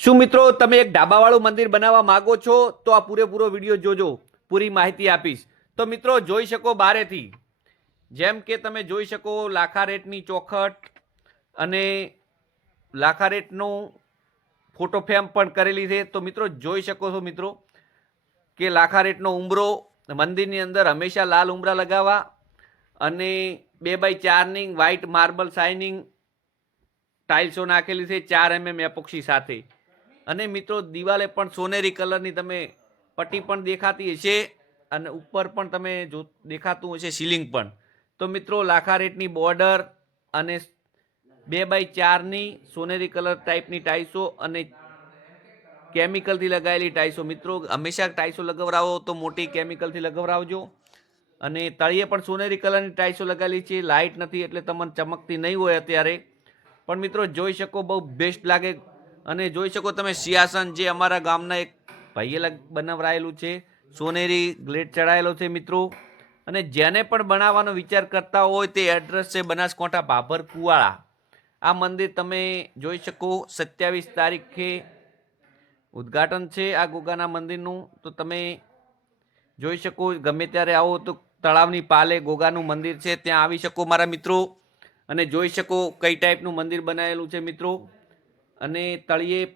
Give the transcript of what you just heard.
શું મિત્રો તમે એક ઢાબાવાળું મંદિર બનાવવા માંગો છો તો આ પૂરેપૂરો વિડીયો જોજો, પૂરી માહિતી આપીશ. તો મિત્રો જોઈ શકો બારેથી, જેમ કે તમે જોઈ શકો લાખા રેટની ચોખટ અને લાખા રેટનું ફોટો ફ્રેમ પણ કરેલી છે. તો મિત્રો જોઈ શકો છો મિત્રો કે લાખા રેટનો ઉંબરો મંદિરની અંદર હંમેશા લાલ ઉંબરા લગાવવા અને 2x4ની વ્હાઇટ માર્બલ શાઇનિંગ ટાઇલ્સો નાખેલી છે 4 mm એપોક્સી સાથે. અને મિત્રો દિવાલે પણ સોનેરી કલરની તમે પટ્ટી પણ દેખાતી હશે અને ઉપર પણ તમે જો દેખાતું હશે સીલિંગ પણ. તો મિત્રો લાખા રેટની બોર્ડર અને 2x4ની સોનેરી કલર ટાઈપની ટાઈલ્સો અને કેમિકલથી લગાવેલી ટાઈલ્સો. મિત્રો હંમેશા ટાઈલ્સો લગાવરાવો તો મોટી કેમિકલથી લગાવરાવજો. અને તળિયે પણ સોનેરી કલરની ટાઈલ્સો લગાવેલી છે. લાઇટ નથી એટલે તમને ચમકતી નહીં હોય અત્યારે, પણ મિત્રો જોઈ શકો બહુ બેસ્ટ લાગે. અને જોઈ શકો તમે સિંહાસન જે અમારા ગામના એક ભાઈએ બનાવરાયેલું છે, સોનેરી ગ્લેટ ચડાયેલો છે મિત્રો. અને જેને પણ બનાવવાનો વિચાર કરતા હોય તે એડ્રેસ છે બનાસકાંઠા ભાભર કુવાળા. આ મંદિર તમે જોઈ શકો 27 તારીખે ઉદ્ઘાટન છે આ ગોગાના મંદિરનું. તો તમે જોઈ શકો ગમે ત્યારે આવો તો તળાવની પાલે ગોગાનું મંદિર છે, ત્યાં આવી શકો મારા મિત્રો. અને જોઈ શકો કઈ ટાઈપનું મંદિર બનાવેલું છે મિત્રો. અને તળિયે